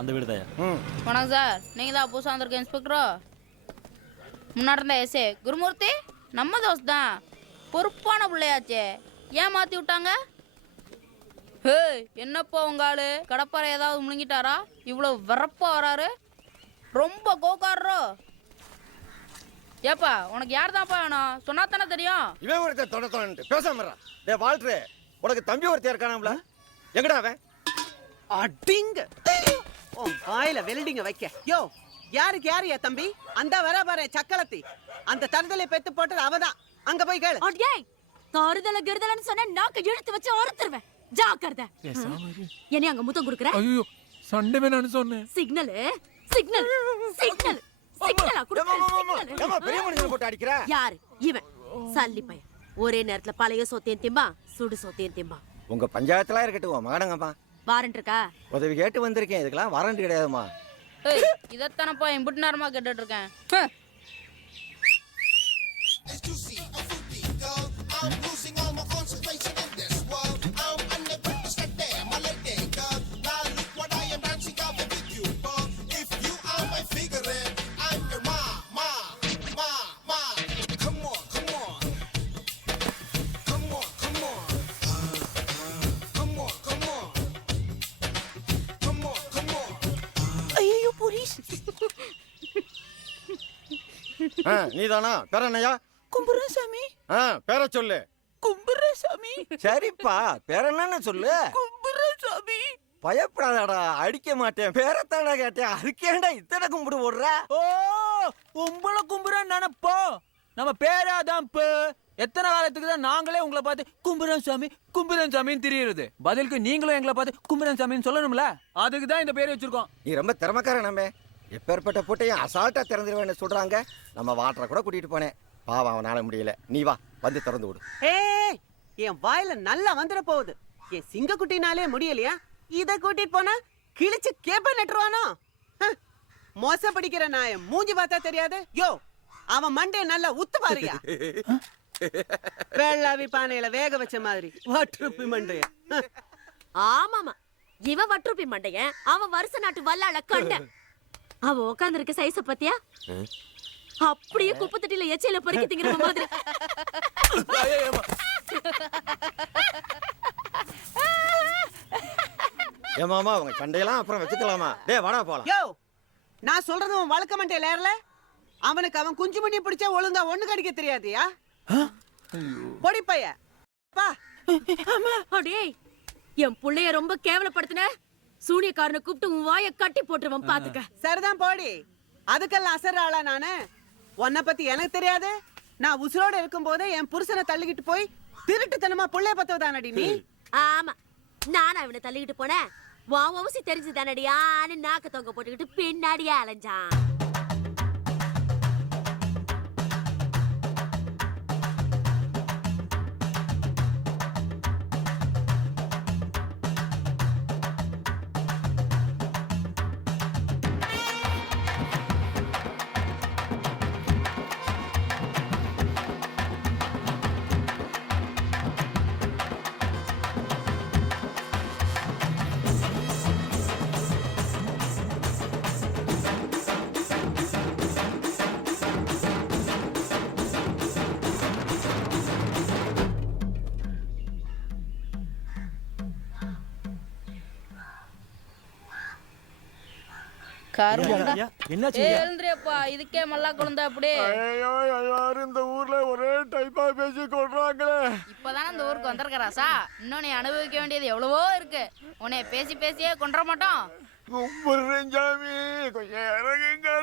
அந்த வீடு தான். வணக்கம் சார், நீங்கள் தான் புதுசாக வந்திருக்க இன்ஸ்பெக்டரோ? முன்னாடி இருந்த எஸ்ஏ குருமூர்த்தி நம்ம தோஸ்த் தான், பொறுப்பான பிள்ளையாச்சே, ஏன் மாற்றி விட்டாங்க? ஹே, என்னப்பா உங்க ஆளு கடப்பாறை ஏதாவது முழுங்கிட்டாரா? இவ்வளோ வரப்பா வராரு, ரொம்ப கோக்காரோ. ஏப்பா உனக்கு யார் தான்ப்பா வேணும்? சொன்னா தானே தெரியும். இவன் ஒருத்தர் தொட பேசாம டே வால்ட்ரு, உனக்கு தம்பி ஒருத்தர் இருக்கானாம்ல, எங்கடா அவன்? அடிங்க வாயில வெல்டிங்க வைக்க. யோ, யாருக்கு யாரு தம்பி? அந்த வர பாரு சக்களத்தி, அந்த தருதலை பெத்து போட்டது அவதான். அங்க போய் கேளு. அடேய், தருதல கிருதலன்னு சொன்னா நாக்க இழுத்து வச்சு ஒருத்தருவேன். ஜாக்கிரதை. என்ன அங்க முத்தம் குடுக்குற? ஐயோ, சண்டை வேணான்னு சொன்னேன். சிக்னல் சிக்னல் சிக்னல் சிக்னலா குடுக்குற? ஏமா பெரிய மனுஷன் போட்டு அடிக்கிற? யாரு இவன்? சல்லி பையன். ஒரே நேரத்துல பழைய சோத்தையும் திம்பா, சுடு சோத்தையும் திம்பா. உங்க பஞ்சாயத்துல இருக்கட்டும் மகனங்கம்மா. வாரண்ட் இருக்கா? உதவி கேட்டு வந்திருக்கேன், இதுக்கெல்லாம் வாரண்ட் கிடையாதுமா. இதத்தானப்பா இம்புட்டு நேரமா கேட்டுட்டு இருக்கேன். நீதானா? பேர என்னையா? கும்புரசாமி. பேர சொல்லு. கும்புரசாமி. சரிப்பா, பேர என்னன்னு சொல்லு. கும்புரசாமி. பயப்படாதடா, அடிக்க மாட்டேன். பேரத்தாடா கேட்டேன், அதுக்கேண்டா இத்தனை கும்பிடு போடுற? ஓ, உங்களை கும்புறன்னு நினைப்போ. நம்ம பேராதான் எத்தனை காலத்துக்கு தான் நாங்களே உங்களை பார்த்து கும்புரன் சாமின்னு தெரியுது. பதிலுக்கு நீங்களும் எங்களை பார்த்து கும்புரன் சாமின்னு சொல்லணும்ல, அதுக்கு தான் இந்த பேரை வச்சிருக்கோம். நீ ரொம்ப திறமைக்கார. நம்ம எப்பேற்பட்ட போட்டையும் அசால்ட்டா திறந்துருவேன்னு சொல்றாங்க. நம்ம வாட்டரை கூட கூட்டிட்டு போனேன், பாவம் அவனால முடியல. நீ வா, வந்து திறந்து விடு. ஏய், என் வாயில நல்லா வந்துட போகுது. என் சிங்க குட்டினாலே முடியலையா? இத கூட்டிட்டு போனா கிழிச்சு கேப்ப நட்டுருவானோ? மோச படிக்கிற நாய மூஞ்சி பார்த்தா தெரியாது. யோ, அவன் மண்டைய நல்லா உத்து பாருயா. வெள்ளாவி பானையில வேக வச்ச மாதிரி வட்டுருப்பி மண்டைய. ஆமாமா, இவன் வட்டுருப்பி மண்டையன், அவன் வருஷ நாட்டு வல்லாள கண்ட. அவன் உட்கார்ந்து இருக்க சைஸ பத்தியா? அப்படியே குப்பை தட்டில எச்சையில பொறுக்கி திங்கிற மாதிரி. ஏமாமா, அவங்க சண்டையெல்லாம் அப்புறம் வச்சுக்கலாமா? டே வாடா போலாம். யோ, நான் சொல்றது உன் வழக்க மண்டையில ஏறல? அவனுக்கு அவன் குஞ்சு மணி பிடிச்சா ஒழுங்கா ஒண்ணு கடிக்க தெரியாதியா? பொடி பைய பா. அடேய், என் புள்ளைய ரொம்ப கேவலப்படுத்தின. சூனியக்காரனை கூப்பிட்டு உன் வாயை கட்டி போட்டுருவன் பாத்துக்க. சரிதான் போடி, அதுக்கெல்லாம் அசர் ஆளா நானு? உன்னை பத்தி எனக்கு தெரியாது? நான் உசுரோட இருக்கும் போதே என் புருஷனை தள்ளிக்கிட்டு போய் திருட்டுத்தனமா புள்ளைய பத்தவதானடி நீ? ஆமா, நானா அவனை தள்ளிக்கிட்டு போனேன். உன் ஊசி தெரிஞ்சுதானடியான்னு நாக்க தொங்க போட்டுக்கிட்டு பின்னாடியே அலைஞ்சான். எழுந்திரியப்பா, இதுக்கே மல்லா குழந்தை அப்படியே. எல்லாரும் இந்த ஊர்ல ஒரே டைப்பா பேசி கொள்றாங்களே. இப்பதானே இந்த ஊருக்கு வந்திருக்கறாசா, இன்னும் நீ அனுபவிக்க வேண்டியது எவ்வளவோ இருக்கு. உன்னை பேசி பேசியே கொன்ற மாட்டோம். கும்பிடுறேன் சாமி, கொஞ்சம் இறங்குங்க.